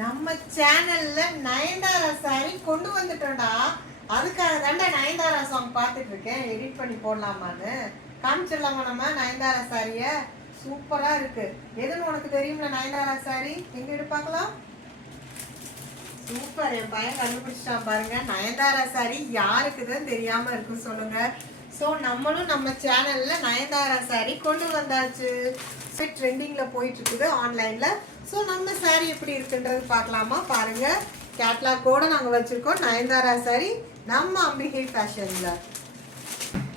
நம்ம சேனல்ல நயன்தாரா சாரி கொண்டு வந்துட்டோம்டா. அதுக்காக தாண்டா நயன்தாரா சாங் பார்த்துட்டு இருக்கேன். எடிட் பண்ணி போடலாமான்னு காமிச்சிடலாமா நம்ம நயன்தாரா சாரிய? சூப்பரா இருக்கு. எதுன்னு உனக்கு தெரியும்ல நயன்தாரா சாரி? எங்க எடு பார்க்கலாம். சூப்பர், என் பையன் கண்டுபிடிச்சிட்டான் பாருங்க. நயன்தாரா சாரி யாருக்குதான் தெரியாம இருக்கு சொல்லுங்க. ஸோ நம்மளும் நம்ம சேனல்ல நயன்தாரா சாரி கொண்டு வந்தாச்சு. ட்ரெண்டிங்ல போயிட்டு இருக்குது ஆன்லைன்ல. ஸோ நம்ம சாரி எப்படி இருக்குன்றது பார்க்கலாமா? பாருங்க, கேட்லாகோட நாங்கள் வச்சிருக்கோம் நயன்தாரா சாரி நம்ம அம்பிகை ஃபேஷன்ல.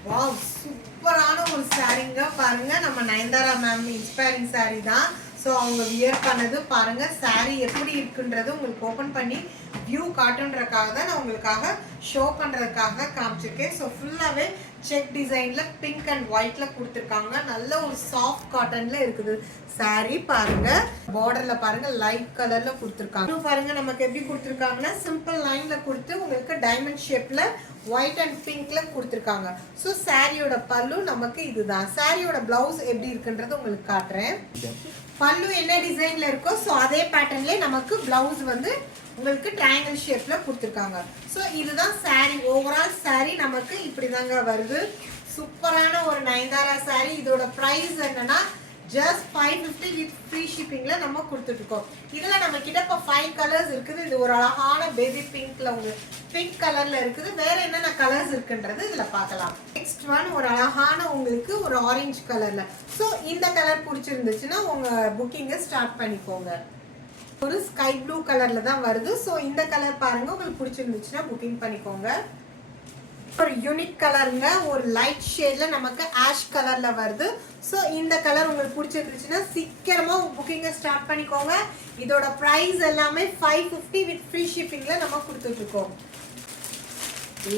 வாவ், சூப்பரான ஒரு சாரிங்க. பாருங்க, நம்ம நயன்தாரா மேம் இன்ஸ்பைரிங் சாரி தான். ஸோ அவங்க வியர் பண்ணது பாருங்க. சாரி எப்படி இருக்குன்றது உங்களுக்கு ஓப்பன் பண்ணி வியூ காட்டுன்றதுக்காக தான் நான் உங்களுக்காக ஷோ பண்ணுறதுக்காக காமிச்சிருக்கேன். ஸோ ஃபுல்லாகவே செக் டிசைனில் பிங்க் அண்ட் ஒயிட்ல கொடுத்துருக்காங்க. நல்ல ஒரு சாஃப்ட் காட்டன்ல இருக்குது சாரி. பாருங்க, பார்டரில் பாருங்க லைட் கலர்ல கொடுத்துருக்காங்க. பாருங்க நமக்கு எப்படி கொடுத்துருக்காங்கன்னா சிம்பிள் லைன்ல கொடுத்து உங்களுக்கு டைமண்ட் ஷேப்ல ஒயிட் அண்ட் பிங்க்ல கொடுத்துருக்காங்க. ஸோ சாரியோட பல்லு நமக்கு இதுதான். சாரியோட பிளவுஸ் எப்படி இருக்குன்றது உங்களுக்கு காட்டுறேன். பல்லு என்ன டிசைன்ல இருக்கோ ஸோ அதே பேட்டர்ன்ல நமக்கு பிளவுஸ் வந்து உங்களுக்கு ட்ரையாங்கிள் ஷேப்ல கொடுத்துருக்காங்க. ஸோ இதுதான் சாரி. ஓவரால் சாரி நமக்கு இப்படிதாங்க வருது. சூப்பரான ஒரு நயன்தாரா சாரி. இதோட பிரைஸ் என்னன்னா ஜஸ்ட் 550 வித் ஃப்ரீ ஷிப்பிங்ல நம்ம கொடுத்துட்டு இருக்கோம். இதுல நம்ம கிட்ட இப்போ 5 கலர்ஸ் இருக்குது. இது ஒரு அழகான பேபி பிங்க்ல உங்களுக்கு பிங்க் கலர்ல இருக்குது. வேற என்னென்ன கலர்ஸ் இருக்குன்றது இதுல பார்க்கலாம். நெக்ஸ்ட் ஒன் ஒரு அழகான உங்களுக்கு ஒரு ஆரஞ்சு கலர்ல. ஸோ இந்த கலர் பிடிச்சிருந்துச்சுன்னா உங்க புக்கிங்கை ஸ்டார்ட் பண்ணிக்கோங்க. ஒரு ஸ்கை ப்ளூ கலர்ல தான் வருது. ஸோ இந்த கலர் பாருங்க, உங்களுக்கு பிடிச்சிருந்துச்சுன்னா புக்கிங் பண்ணிக்கோங்க. ஒரு யூனிக் கலருங்க, ஒரு லைட் ஷேட்ல நமக்கு ஆஷ் கலர்ல வருது. ஸோ இந்த கலர் உங்களுக்கு பிடிச்சிருந்துச்சுன்னா சீக்கிரமா புக்கிங்கை ஸ்டார்ட் பண்ணிக்கோங்க. இதோட ப்ரைஸ் எல்லாமே 550 வித் ஃப்ரீ ஷிப்பிங்ல நம்ம கொடுத்துட்டு இருக்கோம்.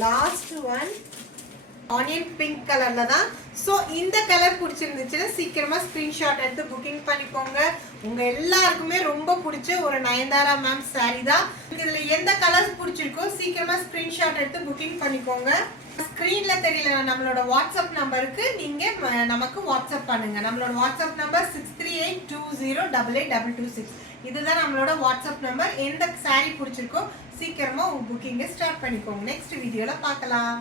லாஸ்ட் ஒன் ஆனியன் பிங்க் கலர்ல தான். ஸோ இந்த கலர் பிடிச்சிருந்துச்சுன்னா சீக்கிரமா ஸ்கிரீன்ஷாட் எடுத்து புக்கிங் பண்ணிக்கோங்க. உங்க எல்லாருக்குமே ரொம்ப பிடிச்ச ஒரு நயன்தாரா மேம் சாரி தான். இதுல எந்த கலர் பிடிச்சிருக்கோ சீக்கிரமா ஸ்கிரீன்ஷாட் எடுத்து புக்கிங் பண்ணிக்கோங்க. ஸ்கிரீன்ல தெரியல நம்மளோட வாட்ஸ்அப் நம்பருக்கு நீங்க நமக்கு வாட்ஸ்அப் பண்ணுங்க. நம்மளோட வாட்ஸ்அப் நம்பர் 6382088226. இதுதான் நம்மளோட வாட்ஸ்அப் நம்பர். எந்த சாரி பிடிச்சிருக்கோ சீக்கிரமா உங்க புக்கிங்கை ஸ்டார்ட் பண்ணிக்கோங்க. நெக்ஸ்ட் வீடியோல பார்க்கலாம்.